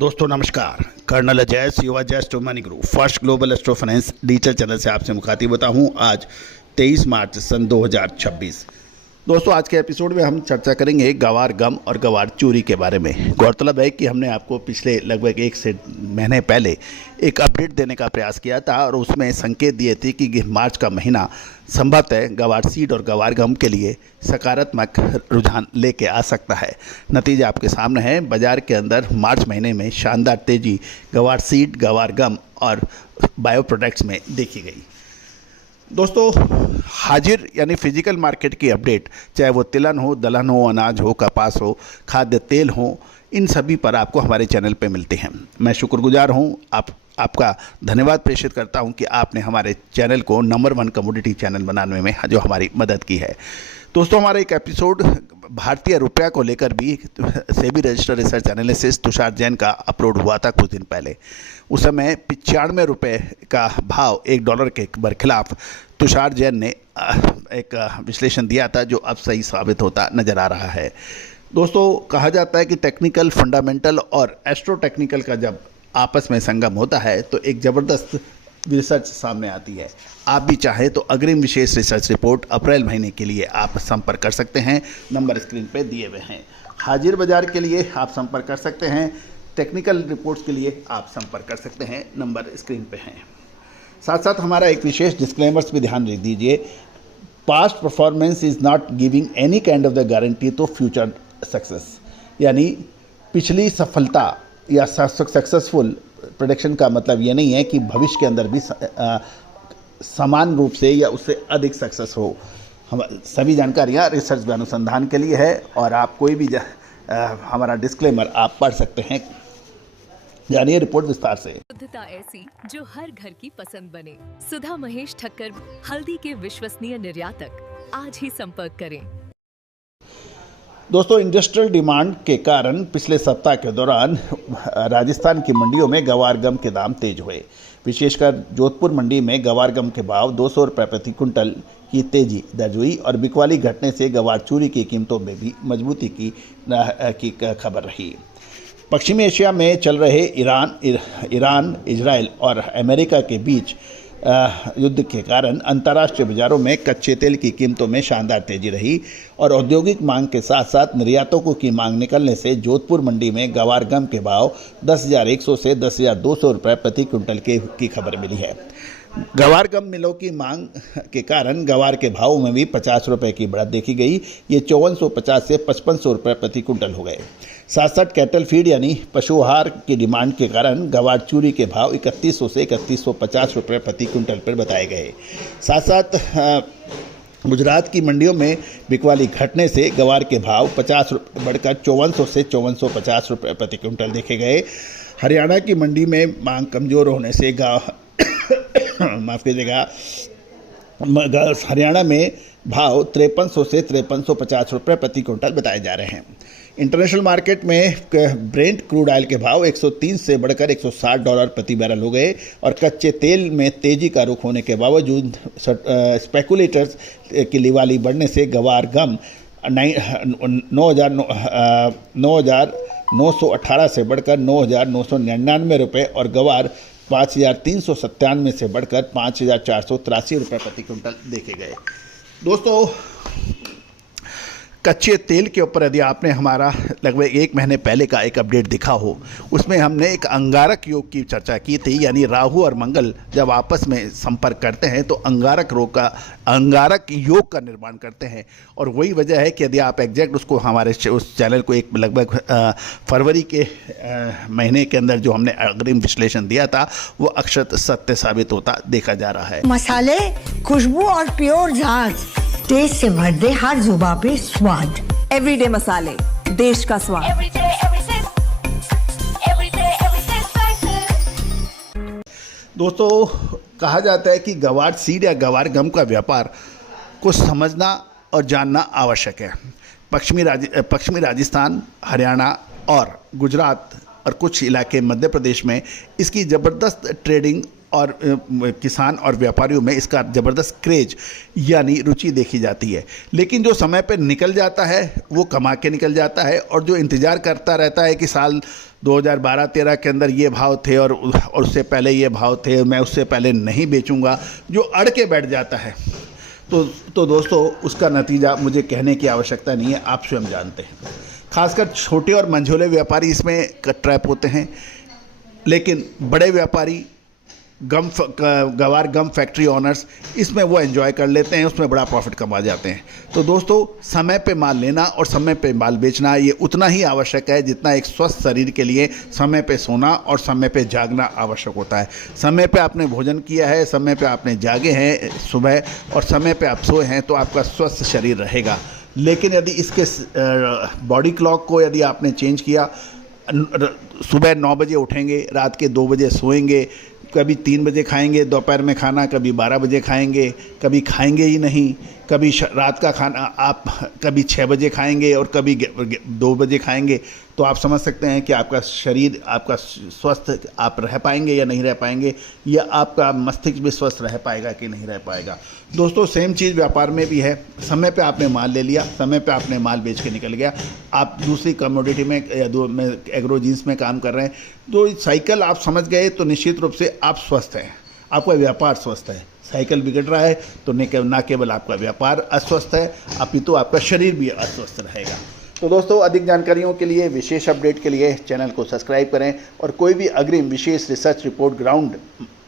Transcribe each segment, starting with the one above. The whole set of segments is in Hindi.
दोस्तों नमस्कार। कर्नल अजय युवा just money group first global astro finance digital channel से आपसे मुखातिब होता हूं। आज 23 मार्च सन 2026। दोस्तों आज के एपिसोड में हम चर्चा करेंगे गवार गम और गवार चूरी के बारे में। गौरतलब है कि हमने आपको पिछले लगभग 1 से महीने पहले एक अपडेट देने का प्रयास किया था और उसमें संकेत दिए थे कि मार्च का महीना संभवतः गवार सीड और गवार गम के लिए सकारात्मक रुझान लेके आ सकता है। नतीजा आपके सामने है। बाजार के अंदर मार्च महीने में शानदार तेजी गवार सीड, गवार गम और बायो प्रोडक्ट्स में देखी गई। दोस्तों हाजिर यानी फिजिकल मार्केट की अपडेट, चाहे वो तिलहन हो, दलहन हो, अनाज हो, कपास हो, खाद्य तेल हो, इन सभी पर आपको हमारे चैनल पे मिलते हैं। मैं शुक्रगुजार हूँ, आपका धन्यवाद प्रेषित करता हूँ कि आपने हमारे चैनल को नंबर 1 कमोडिटी चैनल बनाने में जो हमारी मदद की है। दोस्तों हमारा एक एपिसोड भारतीय रुपया को लेकर भी SEBI registered research analysis Tushar Jain का अपलोड हुआ था कुछ दिन पहले। उस समय 95 रुपये का भाव $1 के बरखिलाफ तुषार जैन ने एक विश्लेषण दिया था, जो अब सही साबित होता नज़र आ रहा है। दोस्तों कहा जाता है कि टेक्निकल, फंडामेंटल और एस्ट्रो टेक्निकल का जब आपस में संगम होता है तो एक ज़बरदस्त रिसर्च सामने आती है। आप भी चाहें तो अग्रिम विशेष रिसर्च रिपोर्ट अप्रैल महीने के लिए आप संपर्क कर सकते हैं। नंबर स्क्रीन पे दिए हुए हैं। हाजिर बाजार के लिए आप संपर्क कर सकते हैं। टेक्निकल रिपोर्ट्स के लिए आप संपर्क कर सकते हैं। नंबर स्क्रीन पे हैं। साथ साथ हमारा एक विशेष डिस्क्लेमर्स भी ध्यान दीजिए। Past performance is not giving any kind of the guarantee to future success, यानी पिछली सफलता या सक्सेसफुल प्रोडिक्शन का मतलब ये नहीं है कि भविष्य के अंदर भी समान रूप से या उससे अधिक सक्सेस हो। हम सभी जानकारियाँ रिसर्च व अनुसंधान के लिए है और आप कोई भी हमारा डिस्क्लेमर आप पढ़ सकते हैं। जानिए रिपोर्ट विस्तार से। शुद्धता ऐसी जो हर घर की पसंद बने। सुधा महेश ठक्कर, हल्दी के विश्वसनीय निर्यातक। आज ही संपर्क करें। दोस्तों इंडस्ट्रियल डिमांड के कारण पिछले सप्ताह के दौरान राजस्थान की मंडियों में गवार गम के दाम तेज हुए। विशेषकर जोधपुर मंडी में गवार गम के भाव 200 रुपये प्रति कुंटल की तेजी दर्ज हुई और बिकवाली घटने से गवार चूरी की कीमतों में भी मजबूती की खबर रही। पश्चिमी एशिया में चल रहे ईरान, इजराइल और अमेरिका के बीच युद्ध के कारण अंतर्राष्ट्रीय बाजारों में कच्चे तेल की कीमतों में शानदार तेजी रही और औद्योगिक मांग के साथ साथ निर्यातकों की मांग निकलने से जोधपुर मंडी में गवार गम के भाव 10,100 से 10,200 रुपये प्रति क्विंटल की खबर मिली है। गवार गम मिलों की मांग के कारण गवार के भाव में भी 50 रुपये की बढ़त देखी गई। ये 5450 से 5500 रुपये प्रति क्विंटल हो गए। साथ साथ कैटल फीड यानी पशु आहार की डिमांड के कारण गवार चूरी के भाव 3100 से 3150 रुपये प्रति क्विंटल पर बताए गए। साथ साथ गुजरात की मंडियों में बिकवाली घटने से गवार के भाव 50 रुपये बढ़कर 5400 से 5450 रुपये प्रति क्विंटल देखे गए। हरियाणा की मंडी में मांग कमज़ोर होने से माफ़ कीजिएगा, हरियाणा में भाव 5300 से 5350 रुपये प्रति क्विंटल बताए जा रहे हैं। इंटरनेशनल मार्केट में ब्रेंट क्रूड ऑयल के भाव 103 से बढ़कर $160 प्रति बैरल हो गए और कच्चे तेल में तेजी का रुख होने के बावजूद स्पेकुलेटर्स की लिवाली बढ़ने से गवार गम 9,918 से बढ़कर 9,999 रुपये और गवार 5,397 से बढ़कर 5,483 रुपये प्रति क्विंटल देखे गए। दोस्तों कच्चे तेल के ऊपर यदि आपने हमारा लगभग 1 महीने पहले का एक अपडेट दिखा हो, उसमें हमने एक अंगारक योग की चर्चा की थी, यानी राहु और मंगल जब आपस में संपर्क करते हैं तो अंगारक योग का निर्माण करते हैं। और वही वजह है कि यदि आप एग्जैक्ट उसको हमारे उस चैनल को एक लगभग फरवरी के महीने के अंदर जो हमने अग्रिम विश्लेषण दिया था वो अक्षत सत्य साबित होता देखा जा रहा है। मसाले, खुशबू और प्योर जांच, टेस्ट से भर दे हर जुबान पे स्वाद। एवरीडे मसाले, देश का स्वाद। दोस्तों कहा जाता है कि गवार सीड या गवार गम का व्यापार को समझना और जानना आवश्यक है। पश्चिमी राजस्थान, हरियाणा और गुजरात और कुछ इलाके मध्य प्रदेश में इसकी ज़बरदस्त ट्रेडिंग और किसान और व्यापारियों में इसका ज़बरदस्त क्रेज यानी रुचि देखी जाती है। लेकिन जो समय पे निकल जाता है वो कमा के निकल जाता है, और जो इंतज़ार करता रहता है कि साल 2012-13 के अंदर ये भाव थे और उससे पहले ये भाव थे, मैं उससे पहले नहीं बेचूंगा, जो अड़ के बैठ जाता है, तो दोस्तों उसका नतीजा मुझे कहने की आवश्यकता नहीं है, आप स्वयं जानते हैं। खासकर छोटे और मंझोले व्यापारी इसमें ट्रैप होते हैं, लेकिन बड़े व्यापारी गवार गम फैक्ट्री ओनर्स इसमें वो एंजॉय कर लेते हैं, उसमें बड़ा प्रॉफिट कमा जाते हैं। तो दोस्तों समय पे माल लेना और समय पे माल बेचना ये उतना ही आवश्यक है जितना एक स्वस्थ शरीर के लिए समय पे सोना और समय पे जागना आवश्यक होता है। समय पे आपने भोजन किया है, समय पे आपने जागे हैं सुबह और समय पे आप सोए हैं, तो आपका स्वस्थ शरीर रहेगा। लेकिन यदि इसके बॉडी क्लॉक को यदि आपने चेंज किया, सुबह 9 बजे उठेंगे, रात के 2 बजे सोएंगे, कभी 3 बजे खाएंगे दोपहर में खाना, कभी 12 बजे खाएंगे, कभी खाएंगे ही नहीं, कभी रात का खाना आप कभी 6 बजे खाएंगे और कभी 2 बजे खाएंगे, तो आप समझ सकते हैं कि आपका शरीर, आपका स्वस्थ आप रह पाएंगे या नहीं रह पाएंगे, या आपका मस्तिष्क भी स्वस्थ रह पाएगा कि नहीं रह पाएगा। दोस्तों सेम चीज़ व्यापार में भी है। समय पे आपने माल ले लिया, समय पे आपने माल बेच के निकल गया, आप दूसरी कमोडिटी में या एग्रो जीन्स में काम कर रहे हैं, तो साइकिल आप समझ गए तो निश्चित रूप से आप स्वस्थ हैं, आपका व्यापार स्वस्थ है। साइकिल बिगड़ रहा है तो न केवल आपका व्यापार अस्वस्थ है, अपितु आपका शरीर भी अस्वस्थ रहेगा। तो दोस्तों अधिक जानकारियों के लिए, विशेष अपडेट के लिए चैनल को सब्सक्राइब करें, और कोई भी अग्रिम विशेष रिसर्च रिपोर्ट ग्राउंड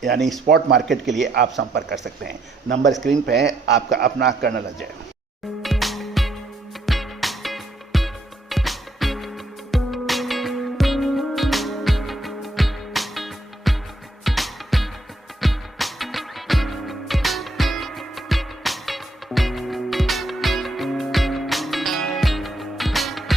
यानी स्पॉट मार्केट के लिए आप संपर्क कर सकते हैं। नंबर स्क्रीन पे है, आपका अपना कर्नल अजय।